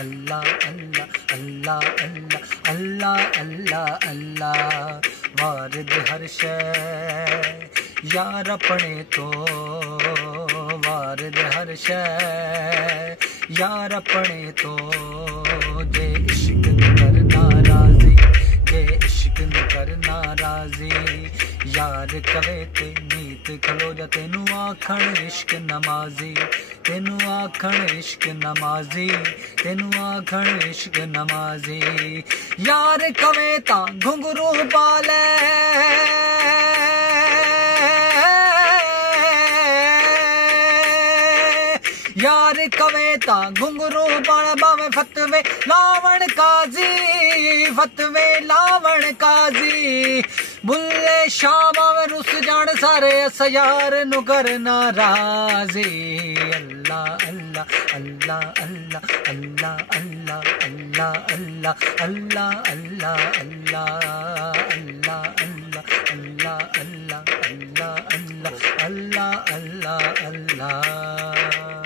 अल्लाह अल्लाह अल्लाह अल्लाह अल्लाह अल्लाह अल्लाह वारिद हर शै यार अपने तो वारिद हर शै यार अपने तो जे इश्क न करना राजी जे इश्क न करना राजी यार कवे ते नीत खलो जा तेनू आखण इश्क नमाजी तेनू आखण इश्क नमाजी तेनू आखण इश्क नमाजी यार कवे ता घुंघरू पाले यार कवे ता घुंघरू पाल बावे फतवे लावण काजी फतवे लावण काजी बुल्ले शाह बावे रुस जान सारे अस यार नु करना राजी अल्लाह अल्लाह अल्लाह अल्लाह अल्लाह अल्लाह अल्लाह अल्लाह अल्लाह अल्लाह अल्लाह अल्लाह अल्लाह अल्लाह अल्लाह अल्लाह अल्लाह अल्लाह अल्लाह